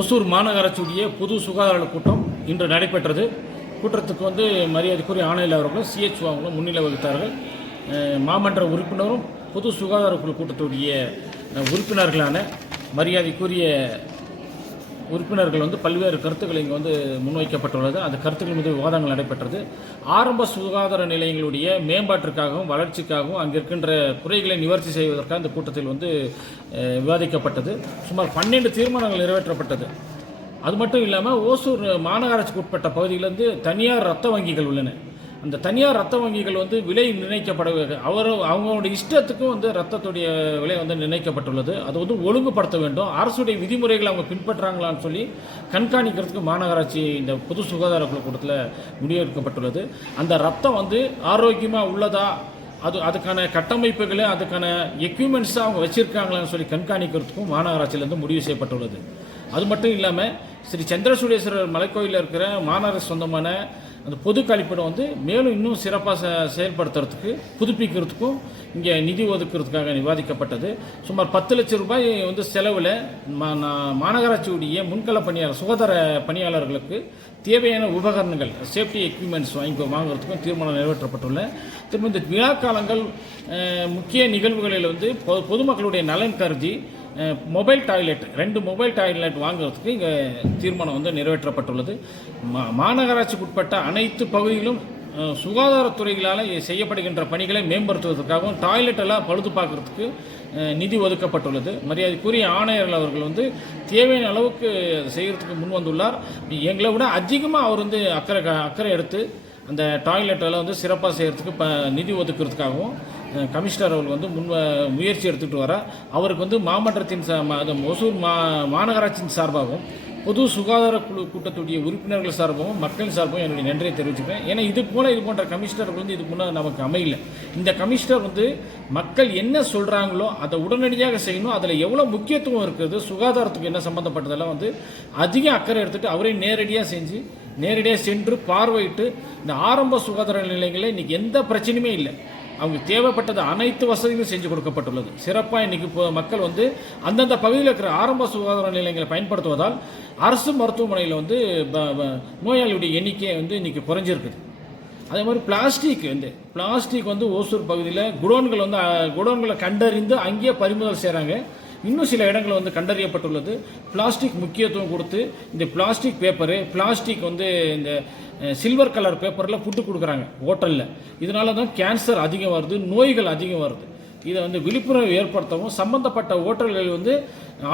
ஒசூர் மாநகராட்சியுடைய பொது சுகாதார கூட்டம் இன்று நடைபெற்றது. கூட்டத்துக்கு மரியாதைக்குரிய ஆணையர் அவர்களும் சிஹெச் அவர்களும் முன்னிலை வகித்தார்கள். மாமன்ற உறுப்பினரும் பொது சுகாதார குழு கூட்டத்துடைய உறுப்பினர்களான மரியாதைக்குரிய உறுப்பினர்கள் பல்வேறு கருத்துக்கள் இங்கே முன்வைக்கப்பட்டுள்ளது. அந்த கருத்துக்கள் மீது விவாதங்கள் நடைபெற்றது. ஆரம்ப சுகாதார நிலையங்களுடைய மேம்பாட்டிற்காகவும் வளர்ச்சிக்காகவும் அங்கே இருக்கின்ற குறைகளை நிவர்த்தி செய்வதற்காக இந்த கூட்டத்தில் விவாதிக்கப்பட்டது. சுமார் 12 தீர்மானங்கள் நிறைவேற்றப்பட்டது. அது மட்டும் இல்லாமல் ஓசூர் மாநகராட்சிக்கு உட்பட்ட பகுதியிலிருந்து தனியார் ரத்த வங்கிகள் உள்ளன. அந்த தனியார் ரத்த வங்கிகள் விலை நிர்ணயிக்கப்பட அவங்களுடைய இஷ்டத்துக்கும் ரத்தத்துடைய விலை நிர்ணயிக்கப்பட்டுள்ளது. அது ஒழுங்குபடுத்த வேண்டும். அரசுடைய விதிமுறைகளை அவங்க பின்பற்றாங்களான்னு சொல்லி கண்காணிக்கிறதுக்கு மாநகராட்சி இந்த பொது சுகாதார குழு கூட்டத்தில் முடிவெடுக்கப்பட்டுள்ளது. அந்த ரத்தம் ஆரோக்கியமாக உள்ளதா, அதுக்கான கட்டமைப்புகளை அதுக்கான எக்யூப்மெண்ட்ஸாக அவங்க வச்சுருக்காங்களான்னு சொல்லி கண்காணிக்கிறதுக்கும் மாநகராட்சியிலேருந்து முடிவு செய்யப்பட்டுள்ளது. அது மட்டும் இல்லாமல் ஸ்ரீ சந்திரசூடேஸ்வரர் மலைக்கோயிலில் இருக்கிற மாநகராட்சி சொந்தமான அந்த பொது கழிப்பிடம் மேலும் இன்னும் சிறப்பாக செயல்படுத்துறதுக்கு புதுப்பிக்கிறதுக்கும் இங்கே நிதி ஒதுக்கிறதுக்காக விவாதிக்கப்பட்டது. சுமார் 10 லட்சம் ரூபாய் செலவில் மாநகராட்சியுடைய முன்கள பணியாளர் சுகாதார பணியாளர்களுக்கு தேவையான உபகரணங்கள் சேஃப்டி எக்யூப்மெண்ட்ஸ் வாங்குறதுக்கும் தீர்மானம் நிறைவேற்றப்பட்டுள்ள. திரும்ப இந்த விழா காலங்கள் முக்கிய நிகழ்வுகளில் பொதுமக்களுடைய நலன் கருதி மொபைல் டாய்லெட் 2 மொபைல் டாய்லெட் வாங்குறதுக்கு இங்கே தீர்மானம் நிறைவேற்றப்பட்டுள்ளது. மாநகராட்சிக்கு உட்பட்ட அனைத்து பகுதியிலும் சுகாதாரத்துறைகளால் செய்யப்படுகின்ற பணிகளை மேம்படுத்துவதற்காகவும் டாய்லெட் எல்லாம் பழுது பார்க்கறதுக்கு நிதி ஒதுக்கப்பட்டுள்ளது. மரியாதைக்குரிய ஆணையர்கள் அவர்கள் தேவையான அளவுக்கு செய்கிறதுக்கு முன் வந்துள்ளார். எங்களை விட அதிகமாக அவர் அக்கறை எடுத்து அந்த டாய்லெட்டெல்லாம் சிறப்பாக செய்கிறதுக்கு நிதி ஒதுக்கிறதுக்காகவும் கமிஷனர் அவர்கள் முயற்சி எடுத்துகிட்டு வர அவருக்கு மாமன்றத்தின் ஒசூர் மாநகராட்சியின் சார்பாகவும் பொது சுகாதார குழு கூட்டத்துடைய உறுப்பினர்கள் சார்பாகவும் மக்கள் சார்பாகவும் என்னுடைய நன்றியை தெரிவிச்சுக்கிறேன். ஏன்னா இது போன்ற கமிஷனர் இதுக்கு முன்னே நமக்கு அமையல. இந்த கமிஷனர் மக்கள் என்ன சொல்கிறாங்களோ அதை உடனடியாக செய்யணும். அதில் எவ்வளோ முக்கியத்துவம் இருக்குது, சுகாதாரத்துக்கு என்ன சம்மந்தப்பட்டதெல்லாம் அதிக அக்கறை எடுத்துகிட்டு அவரே நேரடியாக சென்று பார்வையிட்டு இந்த ஆரம்ப சுகாதார நிலையங்களில் இன்றைக்கி எந்த பிரச்சனையுமே இல்லை. அவங்க தேவைப்பட்டது அனைத்து வசதிகளும் செஞ்சு கொடுக்கப்பட்டுள்ளது. சிறப்பாக இன்றைக்கி மக்கள் அந்தந்த பகுதியில் இருக்கிற ஆரம்ப சுகாதார நிலையங்களை பயன்படுத்துவதால் அரசு மருத்துவமனையில் நோயாளியுடைய எண்ணிக்கை இன்றைக்கி குறைஞ்சிருக்குது. அதே மாதிரி பிளாஸ்டிக் ஓசூர் பகுதியில் குடோன்களை கண்டறிந்து அங்கேயே பறிமுதல் செய்கிறாங்க. இன்னும் சில இடங்கள் கண்டறியப்பட்டுள்ளது. பிளாஸ்டிக் முக்கியத்துவம் கொடுத்து இந்த பிளாஸ்டிக் பேப்பரு பிளாஸ்டிக் இந்த சில்வர் கலர் பேப்பரில் புட்டு கொடுக்குறாங்க ஹோட்டலில். இதனால தான் கேன்சர் அதிகம் வருது, நோய்கள் அதிகம் வருது. இதை விழிப்புணர்வு ஏற்படுத்தவும் சம்பந்தப்பட்ட ஹோட்டல்கள்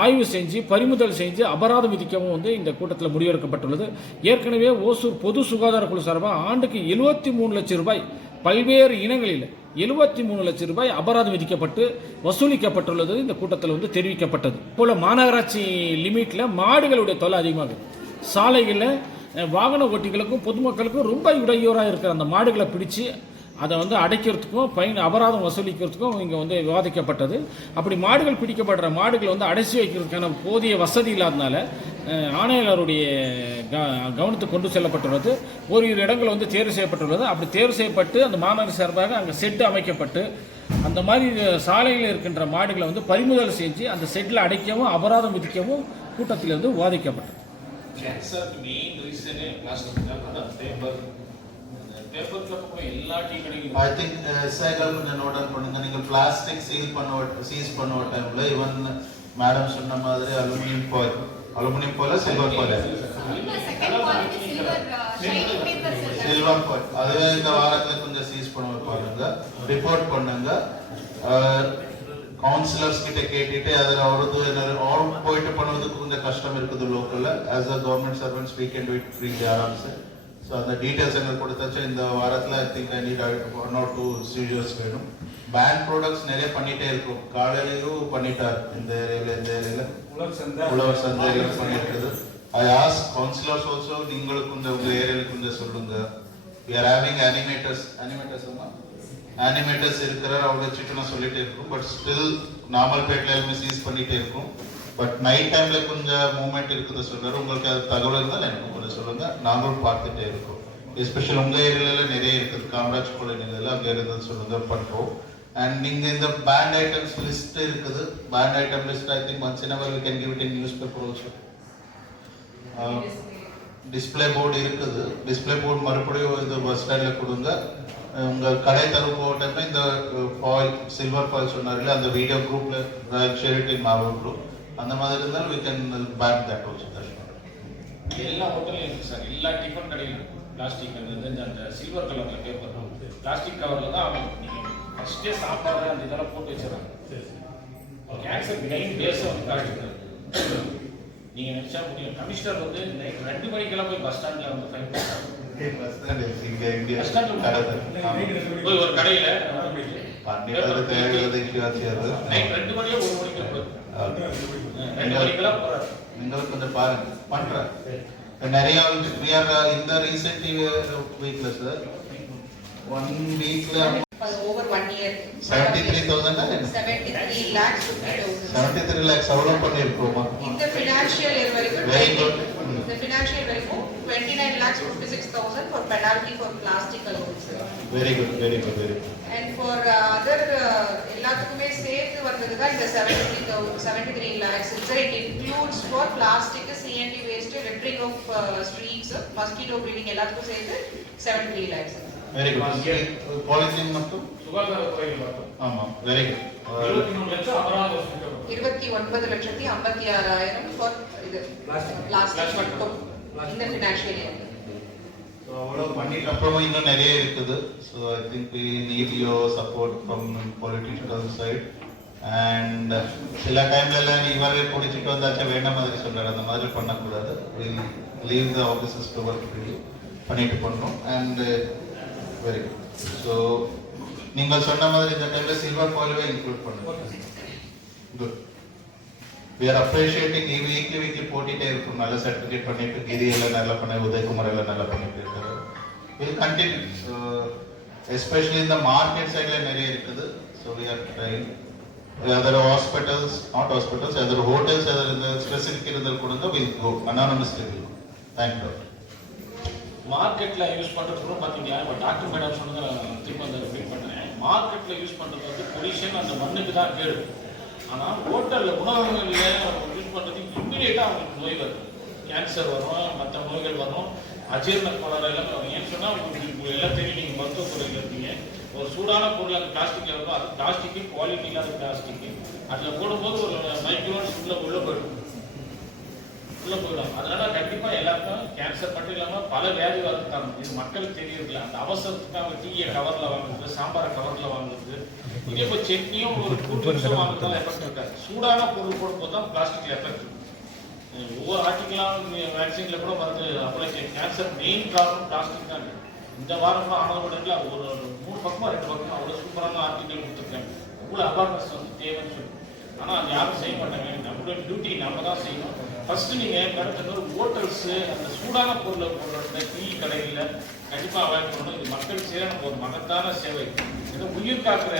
ஆய்வு செஞ்சு பறிமுதல் செஞ்சு அபராதம் விதிக்கவும் இந்த கூட்டத்தில் முடிவெடுக்கப்பட்டுள்ளது. ஏற்கனவே ஓசூர் பொது சுகாதார குழு சார்பாக ஆண்டுக்கு 73 லட்சம் ரூபாய் பல்வேறு இனங்களில் 73 லட்சம் ரூபாய் அபராதம் விதிக்கப்பட்டு வசூலிக்கப்பட்டுள்ளது இந்த கூட்டத்தில் தெரிவிக்கப்பட்டது. போல மாநகராட்சி லிமிட்டில் மாடுகளுடைய தொல்லை அதிகமாகுது. சாலைகளில் வாகன ஓட்டிகளுக்கும் பொதுமக்களுக்கும் ரொம்ப இடையூறாக இருக்கிற அந்த மாடுகளை பிடிச்சு அதை அடைக்கிறதுக்கும் அபராதம் வசூலிக்கிறதுக்கும் இங்கே விவாதிக்கப்பட்டது. அப்படி மாடுகள் பிடிக்கப்படுற மாடுகள் அடைச்சி வைக்கிறதுக்கான போதிய வசதி இல்லாதனால ஆணையாளருடைய கவனத்துக்கு கொண்டு செல்லப்பட்டுள்ளது. ஓரிரு இடங்கள் தேர்வு செய்யப்பட்டுள்ளது. அப்படி தேர்வு செய்யப்பட்டு அந்த மாநகர சார்பாக அங்கே செட்டு அமைக்கப்பட்டு அந்த மாதிரி சாலையில் இருக்கின்ற மாடுகளை பறிமுதல் செஞ்சு அந்த செட்டில் அடைக்கவும் அபராதம் விதிக்கவும் கூட்டத்தில் விவாதிக்கப்பட்டது. I think SIGAL நோட் பண்ணுங்க. நீங்க பிளாஸ்டிக் சீஸ் பண்ணுவ டைம்ல ஈவன் மேடம் சொன்ன மாதிரி அலுமினியம் ஃபாயில் சில்வர் ஃபாயில் அதுவே இந்த வாரத்தில் கொஞ்சம் சீஸ் பண்ண பாருங்க, ரிப்போர்ட் பண்ணுங்க. கவுன்சிலர்ஸ் கிட்ட கேட்டுட்டு அதில் அவரு போயிட்டு பண்ணுவதுக்கு கொஞ்சம் கஷ்டம் இருக்குது லோக்கல்ல. As a government servants we can do it freely ஆராம்சு. ஸோ அந்த டீட்டெயில்ஸ் எங்களுக்கு கொடுத்தாச்சு. இந்த வாரத்தில் I think I need 1 or 2 series வேணும். பேண்ட் ப்ராடக்ட்ஸ் நிறைய பண்ணிட்டே இருக்கும். காலையிலும் பண்ணிட்டார் இந்த ஏரியாவில் உழவர் சந்தையில் பண்ணியிருக்குது. ஐ ஆஸ்க் கவுன்சிலர்ஸ் ஆல்சோ நீங்களுக்கு உங்கள் ஏரியாவுக்கு கொஞ்சம் சொல்லுங்க. we are having animators இருக்கிறார். அவங்க வச்சுட்டு நான் சொல்லிட்டே இருக்கும். பட் ஸ்டில் நார்மல் பேட்டில் எல்லாமே சீஸ் பண்ணிட்டே இருக்கும். பட் நைட் டைம்ல கொஞ்சம் மூவ்மெண்ட் இருக்குது சொல்றாரு. உங்களுக்கு அது தகவல் இருந்தால் எனக்கு கொஞ்சம் சொல்லுங்க, நாங்களும் பார்த்துட்டே இருக்கோம். எஸ்பெஷல் உங்க ஏரியால நிறைய இருக்குது, காமராஜ் காலனில அங்கே இருந்தது சொல்லுங்க பண்றோம். அண்ட் நீங்க இந்த பேண்ட் ஐட்டம்ஸ் லிஸ்ட் இருக்குது. பேண்ட் item list I think once in a while we can give it in newspaper also. Display board இருக்குது. டிஸ்பிளே போர்டு மறுபடியும் இது பஸ் ஸ்டாண்ட்ல கொடுங்க. உங்க கடை தர போட்டப்ப இந்த ஃபாயில் சில்வர் ஃபாயில் சொன்னார்ல அந்த வீடியோ குரூப்ல ஷேர் இட் இன் மாவர் குரூப் அந்த மாதிரி இருந்தால் we can back that also. எல்லா ஹோட்டலும் இருக்கு சார். எல்லா டிஃபன் கடையிலும் பிளாஸ்டிக் அந்த சில்வர் கலர்ல பேப்பர் பிளாஸ்டிக் கவர்ல தான் நீங்க ஃபர்ஸ்டே சாப்பாடு அந்த இதெல்லாம் போட்டு வச்சிடறாங்க. கேன்சர் மெயின் பேஸ் வந்து பிளாஸ்டிக். நீங்க நினைச்சா முடியும். கமிஷனர் வந்து நைட் 2 மணிக்கெல்லாம் போய் பஸ் ஸ்டாண்ட்ல வந்து ஃபைன் போட்டாங்க. பஸ் ஸ்டாண்ட்ல போய் ஒரு கடையில நைட் 2 மணியோ 1 மணிக்கு போய் 2 மணிக்கெல்லாம் போறாரு. நீங்கள் கொஞ்சம் பாருங்க பண்றேன். நிறைய இந்த ரீசெண்ட் வீக்ல சார் 1 வீக்ல over 1 year 73,000 73 lakhs 73 lakhs அவ்வளவு பண்ணிருக்கோமா இந்த financial year வரைக்கும் very good. the financial வரைக்கும் 29 lakhs 56,000 for penalty for plastic alone very good very good very good and for other எல்லாத்துக்குமே சேர்த்து வந்தது தான் இந்த 73 lakhs it includes for plastic CNT waste littering of streets mosquito breeding எல்லாத்துக்கும் சேர்த்து 73 lakhs very good polythene மட்டும் சுகாதார துறையில் மட்டும் ஆமா very good 23 லட்சம் அபராதம் 29,56,000 for இது plastic இந்த financial year so அவ்வளவு பண்ணிட்டு அப்புறமா இன்னும் நிறைய இருக்குது so I think we need your support from political side and சில டைம்ல எல்லாம் இவரே குடிச்சிட்டு வந்தாச்சா வேண்டாம் மாதிரி சொல்றாரு. அந்த மாதிரி பண்ணக்கூடாது. we'll leave the offices to work freely பண்ணிட்டு பண்ணோம் and very good so நீங்கள் சொன்ன மாதிரி இந்த டைம்ல சில்வர் ஃபாயில்வே இன்க்ளூட் பண்ணுங்க. good we are appreciating weekly போட்டிட்டே இருக்கும். நல்ல சர்டிஃபிகேட் பண்ணிட்டு கிரி எல்லாம் நல்லா பண்ண உதயகுமார் எல்லாம் நல்லா பண்ணிட்டு இருக்காரு. will continue so especially in the market side நிறைய இருக்குது so we are trying other hospitals not hospitals other hotels other in the specific இருந்தால் கொடுங்க will go anonymously will go. thank you மார்க்கெட்ல யூஸ் பண்றது பாத்தீங்களா இப்ப டாக்டர் மேடம் சொன்னதை திரும்ப அந்த ரிப்பீட் பண்றேன். மார்க்கெட்ல யூஸ் பண்றது வந்து பொல்யூஷன் அந்த மண்ணுக்கு தான் கேடு. ஆனா ஹோட்டல்ல உணவகங்கள்ல யூஸ் பண்றது இம்மிடியேட்டா அவங்களுக்கு நோய் வரும். கேன்சர் வரும், மற்ற நோய்கள் வரும், அஜீரண கோளாறு எல்லாம் வரும். ஏன்னு சொன்னா உங்களுக்கு எல்லாம் தெரியும். நீங்க மருத்துவத்துறையில் இருக்கீங்க. ஒரு சூடான பொருள் அந்த பிளாஸ்டிக்ல இருக்கும். அது பிளாஸ்டிக்கு குவாலிட்டி இல்லாத பிளாஸ்டிக் அதுல போடும்போது ஒரு மைக்ரோன்ஸ் உள்ள போயிடும். அதனால கண்டிப்பா எல்லாருக்கும் கேன்சர் மட்டும் இல்லாம பல வியாதி வரதுக்கான இது மக்களுக்கு தெரியல. அந்த அவசரத்துக்காக டீயை கவர்ல வாங்குறது, சாம்பாரை கவர்ல வாங்குறது, இதே இப்போ சட்னியும் ஒரு கூட்டு வாங்குறதுலாம் எஃபெக்ட் இருக்காது. சூடான பொருள் போடும்போது தான் பிளாஸ்டிக்ல எஃபெக்ட் இருக்கு. ஒவ்வொரு ஆர்டிகலாம் வேக்சின்ல கூட வருது. அப்புறம் கேன்சர் மெயின் காரணம் பிளாஸ்டிக் தான். இந்த வாரம் கூட ஆனவர்கள் ஒரு 3 பக்கமா 2 பக்கமா அவ்வளவு சூப்பரான ஆர்டிகல் கொடுத்துருக்காங்க. அவ்வளவு அவேர்னஸ் வந்து தேவைன்னு சொல்லி. ஆனா அது யாரும் செய்ய மாட்டாங்க. நம்மளோட டியூட்டி நம்ம தான் செய்யணும். ஃபர்ஸ்ட் நீங்க கடத்த ஹோட்டல்ஸ் அந்த சூடான பொருளை போடுற டீ கடைகளில் கண்டிப்பா அவாய்ட் பண்ணணும். இது மக்கள் செய்யற ஒரு மகத்தான சேவை. இது உயிர் காக்குற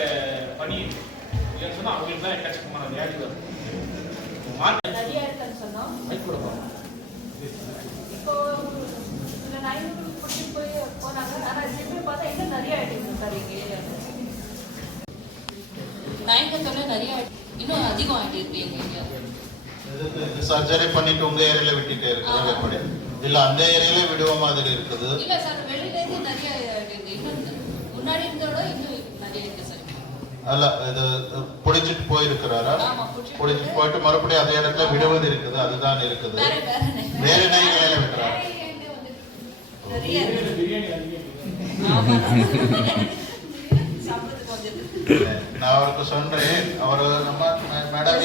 பணி இல்லைன்னு சொன்னா அவங்களுக்கு தான் எக்கச்சக்கமான வியாதி வரும். நிறைய இருக்குன்னு சொன்னோம். இப்போ இந்த 9 கூட்டிட்டு போய் போனாங்க. ஆனா திரும்பி பார்த்தா இன்னும் நிறைய ஆயிடுச்சு சார். இங்கே 9 சொன்னா நிறைய இன்னும் அதிகம் ஆயிட்டு இருக்கு எங்க ஏரியா. சர்ஜரி பண்ணிட்டு உங்க ஏரியால விட்டுட்டே இருக்காங்க எப்படி இல்ல அந்த ஏரியால விடுவ மாதிரி இருக்குது இல்ல சார் வெளியில இருந்து நிறைய இருக்கு. இன்னும் முன்னாடி இருந்தோட இன்னும் நிறைய இருக்கு சார். அல்ல இது புடிச்சிட்டு போயிருக்கிறாரா? புடிச்சிட்டு போயிட்டு மறுபடியும் அதே இடத்துல விடுவது இருக்குது. அதுதான் இருக்குது. வேற நாய்கள விட்டுறாரு. நிறைய நான் அவருக்கு சொல்றேன். அவர் நம்ம மேடம்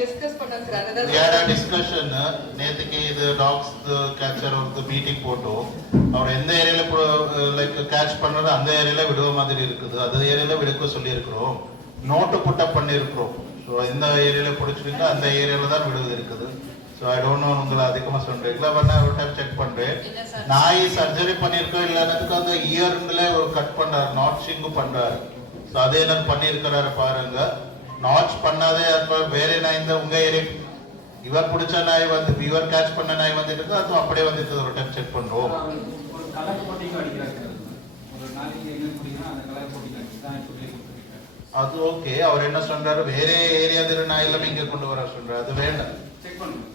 டிஸ்கஸ் பண்ணோம் சார். யாரா டிஸ்கஷன் நேத்துக்கு இது டாக்ஸ் கேச்சர் ஒரு மீட்டிங் போட்டோம். அவர் எந்த ஏரியால லைக் கேட்ச் பண்றது அந்த ஏரியால விடுவ மாதிரி இருக்குது. அந்த ஏரியால விடுக்க சொல்லி இருக்கிறோம். நோட்டு புட்டப் பண்ணி இருக்கிறோம். ஸோ எந்த ஏரியால பிடிச்சிருக்கோ அந்த ஏரியால தான் விடுவது இருக்குது. ஸோ ஐ டோன்ட் நோ உங்களை அதிகமா சொல்றீங்களா? வேணா ஒரு டைம் செக் பண்றேன். நாய் சர்ஜரி பண்ணிருக்கோம் இல்லைன்னதுக்கு அந்த இயர்ல ஒரு கட் பண்றாரு, நாட்சிங் பண்றாரு. ஸோ அதே நான் பண்ணியிருக்கிறாரு பாருங்க. நாட்ச் பண்ணாதே வேற நாய் இந்த உங்க ஏரியா இவர் பிடிச்ச நாய் வந்து இவர் கேட்ச் பண்ண நாய் வந்துட்டு இருக்கு. அதுவும் அப்படியே வந்துட்டு ஒரு டைம் செக் பண்றோம். அது ஓகே. அவர் என்ன சொல்றாரு, வேற ஏரியா நாய் எல்லாம் இங்க கொண்டு வர சொல்றாரு. அது வேண்டாம்.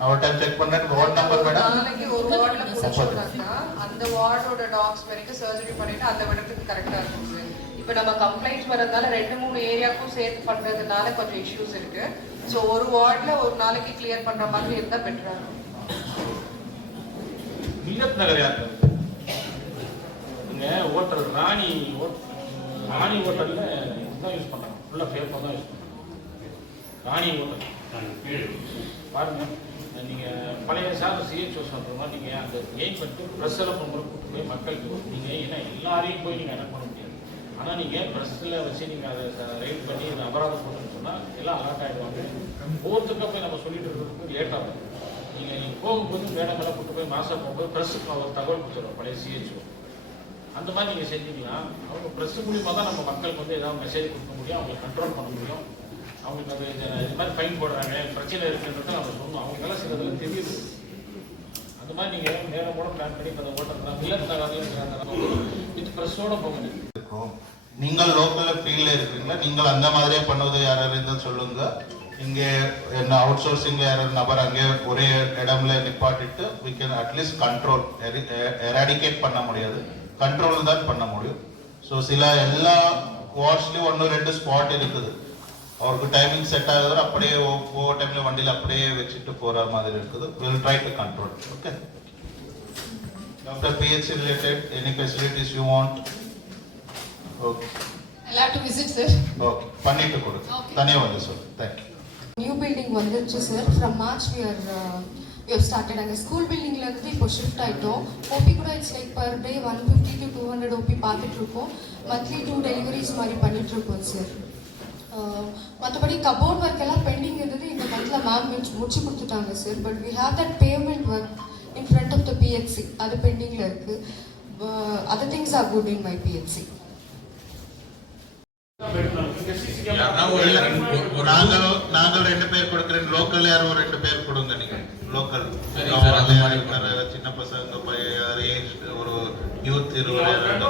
அவர் டைம் செக் பண்ணேன் வார்ட் நம்பர் மேடம் நாளைக்கு ஒரு வார்டுல முடிச்சோம்னாக்கா அந்த வார்டோட டாக்ஸ் வரைக்கும் சர்ஜரி பண்ணிட்டு அந்த விடத்துக்கு கரெக்டா இருக்கும் சார். இப்போ நம்ம கம்ப்ளைண்ட்ஸ் வரதுனால 2-3 ஏரியாவுக்கும் சேர்த்து பண்றதுனால கொஞ்சம் இஷ்யூஸ் இருக்கு. ஸோ ஒரு வார்டுல ஒரு நாளைக்கு கிளியர் பண்ற மாதிரி இருந்தா பெட்டரா இருக்கும். மில்லத் நகர் யாரு இங்க ஹோட்டல் ராணி ஹோட்டல்ல இதுதான் யூஸ் பண்றாங்க. ஃபுல்லா பேப்பர் தான் யூஸ் பண்றாங்க. ராணி ஹோட்டல் பாருங்க, நீங்க பழைய சார் சிஹெச்ஓ சொல்றோமா, நீங்க அந்த எய்ம் பண்ணிட்டு ப்ரெஸ்ஸில் கூப்பிட்டு போய் மக்களுக்கு நீங்க ஏன்னா எல்லாரையும் போய் நீங்க அடக்க பண்ண முடியாது. ஆனா நீங்க ப்ரெஸ்ஸில் வச்சு நீங்க அதை ரைட் பண்ணி இந்த அபராதம் போட்டுன்னு சொன்னா எல்லாம் அலர்ட் ஆயிடுவாங்க. ஒவ்வொருத்தருக்கா போய் நம்ம சொல்லிட்டு இருக்கிறதுக்கு லேட் ஆகும். நீங்க போகும்போது மேடம் எல்லாம் கூப்பிட்டு போய் மாசம் போகும்போது ப்ரெஸ்ஸுக்கு ஒரு தகவல் கொடுத்துருவோம் பழைய சிஹெச்ஓ. அந்த மாதிரி நீங்க செஞ்சீங்கன்னா அவங்க ப்ரெஸ் மூலியமா தான் நம்ம மக்களுக்கு வந்து ஏதாவது மெசேஜ் கொடுக்க முடியும், அவங்களை கண்ட்ரோல் பண்ண முடியும். அவங்களுக்கு அது இது மாதிரி ஃபைன் போடுறாங்க பிரச்சனை இருக்குன்றது அவங்க சொல்லணும். அவங்களால சிலதுல தெரியுது. அந்த மாதிரி நீங்க நேரமோட பிளான் பண்ணி அந்த ஓட்டர் இது ப்ரெஸ்ஸோட போக இருக்கும். நீங்கள் லோக்கல்ல ஃபீல்ட்ல இருக்கீங்களா? நீங்கள் அந்த மாதிரியே பண்ணுவது யாராவது இருந்தால் சொல்லுங்க. இங்கே என்ன அவுட் சோர்சிங்ல யாராவது நபர் அங்கே ஒரே இடம்ல நிப்பாட்டிட்டு we can at least control, eradicate பண்ண முடியாது, கண்ட்ரோல் தான் பண்ண முடியும். ஸோ சில எல்லா வார்ட்ஸ்லயும் 1-2 ஸ்பாட் இருக்குது. அவருக்கு டைமிங் செட் ஆகுது, அப்படியே ஒவ்வொரு டைம்ல வண்டியில் அப்படியே வச்சுட்டு போற மாதிரி இருக்குது. we'll try to control. Okay. Dr. PHC related, any facilities you want? Okay. I'll have to visit, sir. Okay. பண்ணிட்டு கொடு. தனியா வந்து சொல்லு. Thank you. New building வந்துருச்சு sir. From March we have started. அங்க ஸ்கூல் பில்டிங்ல இருந்து இப்போ ஷிஃப்ட் ஆயிட்டோம். ஓபி கூட it's like per day 150 to 200 OP பார்த்துட்டு இருக்கோம். மந்த்லி 2 டெலிவரிஸ் மாதிரி பண்ணிட்டு இருக்கோம் சார். மற்றபடி கபோர்ட் ஒர்க் எல்லாம் பெண்டிங் இருந்தது. இந்த மந்த்ல மேம் முடிச்சு கொடுத்துட்டாங்க sir. But we have that payment work in front of the PHC, அது பெண்டிங்ல இருக்கு. Other things are good in my PHC. நாங்கள் 2 பேர் கொடுக்குறேன். லோக்கல் யாரும் 2 பேர் கொடுங்க. நீங்க லோக்கல் சின்ன பசங்க ஒரு யூத் 20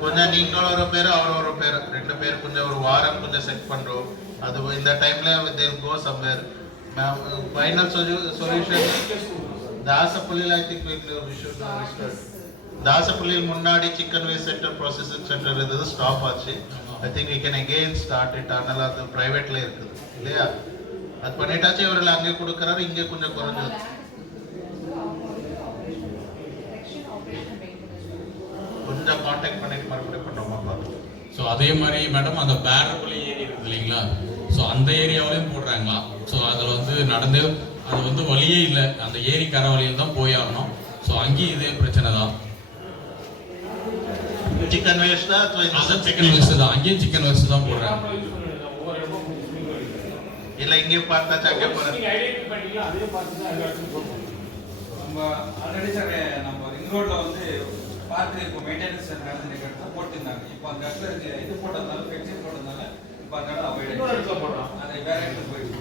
கொஞ்சம் நீங்கள் ஒரு பேர் அவர் ஒரு பேர் 2 பேர் கொஞ்சம் ஒரு வாரம் கொஞ்சம் செட் பண்றோம். அது இந்த டைம்ல they'll go somewhere. Final solution தாசப்பள்ளியில் I think we should start. தாசப்பள்ளியில் முன்னாடி chicken waste centre processing centre இருந்தது, ஸ்டாப் ஆச்சு. I think we can again start it. அதனால அது பிரைவேட்ல இருக்குது இல்லையா? அது பண்ணிட்டாச்சு. இவர்கள் அங்கே கொடுக்கறாரு, இங்கே கொஞ்சம் குறைஞ்சது. கொஞ்சம் கான்டாக்ட் பண்ணிட்டு மறுபடியும் பண்றோமா பார்க்கலாம். ஸோ அதே மாதிரி மேடம் அந்த பேரப்பள்ளி ஏரி இருக்குது இல்லைங்களா? ஸோ அந்த ஏரியாவிலையும் போடுறாங்களா? ஸோ அதில் வந்து நடந்து அது வந்து வழியே இல்லை, அந்த ஏரி கரை வழியில் தான் போய் ஆகணும். ஸோ அங்கேயும் இதே பிரச்சனை தான். சிக்கன் வேஸ்ட் தான், சிக்கன் வேஸ்ட் தான், அங்கேயும் சிக்கன் வேஸ்ட் தான் போடுறாங்க. இல்ல இங்கே பார்த்தாச்சு அங்கே நம்ம ஆல்ரெடி சார் நம்ம ரிங் ரோட்ல வந்து பார்த்து இப்போ மெயின்டெனன்ஸ் நடந்துட்டு போட்டுருந்தாங்க. இப்போ அந்த இடத்துல இது போட்டதுனால ஃபெக்சிங் போட்டதுனால இப்போ அந்த இடம் அவாய்ட் போடுறோம். அதை வேற இடத்துல போயிட்டு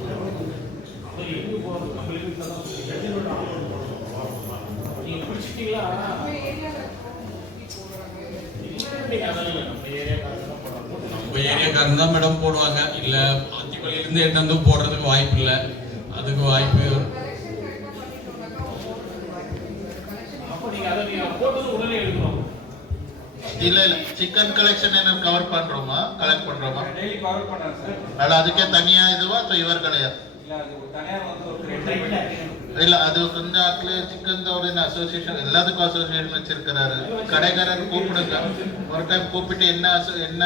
நம்ம ஏரியாக்காரன் தான் மேடம் போடுவாங்க. இல்லை ஆத்திப்பள்ளியிலேருந்து எடுத்து போடுறதுக்கு வாய்ப்பு இல்லை. அதுக்கு வாய்ப்பு இல்ல இல்ல சிக்கன் கலெக்ஷன் என்ன கவர் பண்றோமா, கலெக்ட் பண்றோமா? டெய்லி கவர் பண்றாங்க சார். அல்ல அதுக்கே தனியா இதுவா இவர்களையா? இல்ல அது தனியா வந்து ஒரு இல்ல அது கொஞ்சம் ஆட்கள சிக்கன் தோட அசோசியேஷன் எல்லாத்துக்கும் அசோசியேஷன் வச்சிருக்கிறாரு. கடைக்காரர் கூப்பிடுங்க, ஒரு டைம் கூப்பிட்டு என்ன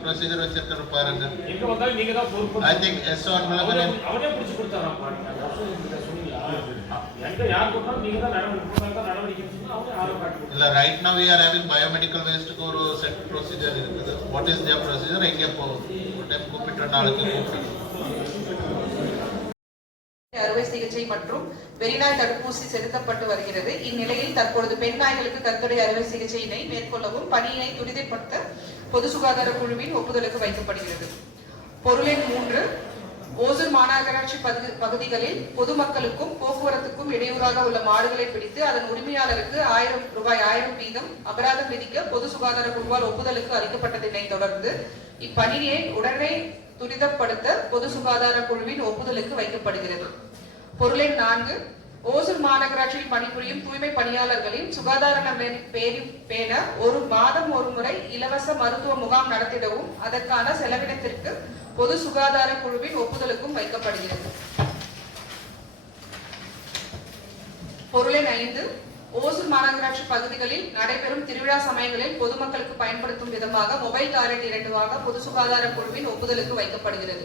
ப்ரொசீஜர் வச்சிருக்காரு பாருங்க. ஐ திங்க் S1 அவரே புடிச்சு கொடுத்தாரா பாருங்க. எங்க யார் கூப்பிட்டாலும் நீங்க தான் நடவடிக்கை சொன்னா அவங்க யாரும் காட்டுங்க. இல்ல right now we are having biomedical waste க்கு ஒரு செட் ப்ரொசீஜர் இருக்குது. What is their procedure? எங்க போகுது ஒரு டைம் கூப்பிட்டு நாளைக்கு கூப்பிடுங்க. அறுவை சிகிச்சை மற்றும் வெறிநாய் தடுப்பூசி செலுத்தப்பட்டு வருகிறது. இந்நிலையில் தற்பொழுது பெண் நாய்களுக்கு கருத்தடை அறுவை சிகிச்சையினை மேற்கொள்ளவும் பணியினை துரிதப்படுத்த பொது சுகாதார குழுவின் ஒப்புதலுக்கு வைக்கப்படுகிறது. பொருள் எண் 3 ஓசூர் மாநகராட்சி பகுதிகளில் பொதுமக்களுக்கும் போக்குவரத்துக்கும் இடையூறாக உள்ள மாடுகளை பிடித்து அதன் உரிமையாளருக்கு ரூபாய் 1000 வீதம் அபராதம் விதிக்க பொது சுகாதார குழுவால் ஒப்புதலுக்கு அளிக்கப்பட்டதினை தொடர்ந்து இப்பணியை உடனே துரிதப்படுத்த பொது சுகாதார குழுவின் ஒப்புதலுக்கு வைக்கப்படுகிறது. பொருள் எண் 4, ஓசூர் மாநகராட்சியில் பணிபுரியும் தூய்மை பணியாளர்களின் சுகாதார பேண ஒரு மாதம் ஒரு முறை இலவச மருத்துவ முகாம் நடத்திடவும் அதற்கான செலவினத்திற்கு பொது சுகாதார குழுவின் ஒப்புதலுக்கும் வைக்கப்படுகிறது. பொருள் எண் 5, ஓசூர் மாநகராட்சி பகுதிகளில் நடைபெறும் திருவிழா சமயங்களில் பொதுமக்களுக்கு பயன்படுத்தும் விதமாக மொபைல் டாய்லெட் 2 வாங்க பொது சுகாதார குழுவின் ஒப்புதலுக்கு வைக்கப்படுகிறது.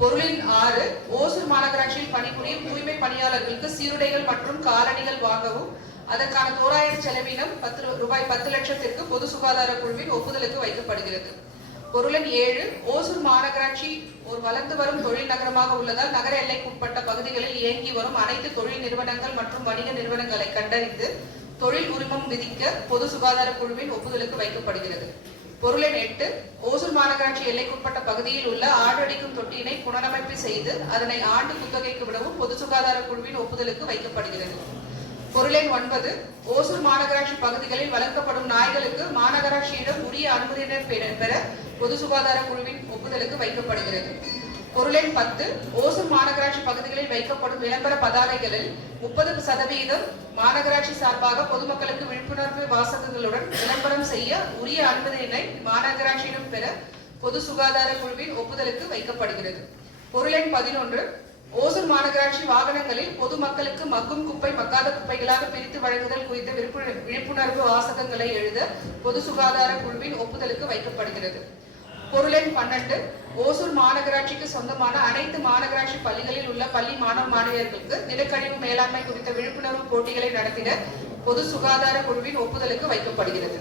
பொருள் எண் 6, ஓசூர் மாநகராட்சியில் பணிபுரியும் தூய்மை பணியாளர்களுக்கு சீருடைகள் மற்றும் காலணிகள் வாங்கவும் அதற்கான தோராய செலவினம் ரூபாய் 10 லட்சத்திற்கு பொது சுகாதார குழுவின் ஒப்புதலுக்கு வைக்கப்படுகிறது. பொருள் எண் 7, ஓசூர் மாநகராட்சி ஒரு வளர்ந்து வரும் தொழில் நகரமாக உள்ளதால் நகர எல்லைக்குட்பட்ட பகுதிகளில் இயங்கி வரும் அனைத்து தொழில் நிறுவனங்கள் மற்றும் வணிக நிறுவனங்களை கண்டறிந்து தொழில் உரிமம் விதிக்க பொது சுகாதார குழுவின் ஒப்புதலுக்கு வைக்கப்படுகிறது. பொருள் எண் 8, ஓசூர் மாநகராட்சி எல்லைக்குட்பட்ட பகுதியில் உள்ள ஆடடிக்கும் தொட்டியினை புனரமைப்பு செய்து அதனை ஆண்டு குத்தகைக்கு விடவும் பொது சுகாதார குழுவின் ஒப்புதலுக்கு வைக்கப்படுகிறது. பொருள் எண் 9, ஓசூர் மாநகராட்சி பகுதிகளில் வளர்க்கப்படும் நாய்களுக்கு மாநகராட்சியிடம் உரிய அனுமதியினர் பெற பொது சுகாதார குழுவின் ஒப்புதலுக்கு வைக்கப்படுகிறது. பொருள் எண் 10, ஓசூர் மாநகராட்சி பகுதிகளில் வைக்கப்படும் விளம்பர பதாகைகளில் 30% மாநகராட்சி சார்பாக பொதுமக்களுக்கு விழிப்புணர்வு வாசகங்களுடன் விளம்பரம் செய்ய உரிய அனுமதியினை மாநகராட்சியிடம் பெற பொது சுகாதார குழுவின் ஒப்புதலுக்கு வைக்கப்படுகிறது. பொருள் எண் 11, ஓசூர் மாநகராட்சி வாகனங்களில் பொதுமக்களுக்கு மக்கும் குப்பை மக்காத குப்பைகளாக பிரித்து வழங்குதல் குறித்த விழிப்புணர்வு வாசகங்களை எழுத பொது சுகாதார குழுவின் ஒப்புதலுக்கு வைக்கப்படுகிறது. பொருள் எண் 12, ஓசூர் மாநகராட்சிக்கு சொந்தமான அனைத்து மாநகராட்சி பள்ளிகளில் உள்ள பள்ளி மாணவ மாணவியர்களுக்கு திடக்கழிவு மேலாண்மை குறித்த விழிப்புணர்வு போட்டிகளை நடத்திட பொது சுகாதார குழுவின் ஒப்புதலுக்கு வைக்கப்படுகிறது.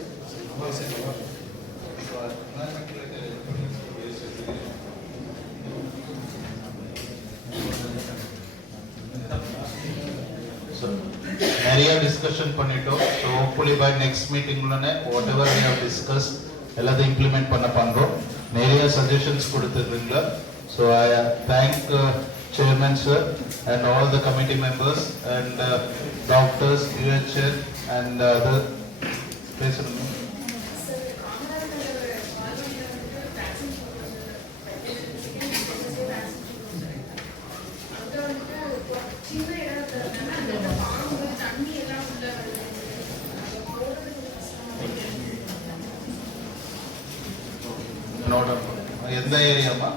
நிறைய டிஸ்கஷன் பண்ணிட்டோம். ஸோ ஹோப்ஃபுல்லி பை நெக்ஸ்ட் மீட்டிங்லனே whatever we have discuss எல்லாத்தையும் இம்ப்ளிமெண்ட் பண்றோம். நிறைய சஜஷன்ஸ் கொடுத்துருக்கீங்களா. So I thank chairman sir and all the committee members and doctors, UHN and other பேசணும். எந்த ஏரியாமா?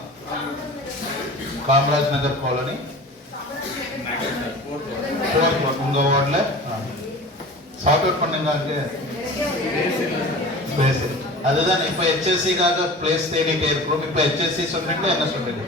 காமராஜ் நகர் காலனி உங்க வார்டுல சார்ட் அவுட் பண்ணுங்க. அதுதான் இப்ப HSC-க்காக பிளேஸ் தேடிட்டே இருக்கிறோம். இப்ப HSC சொன்னீங்களா என்ன சொல்றீங்க?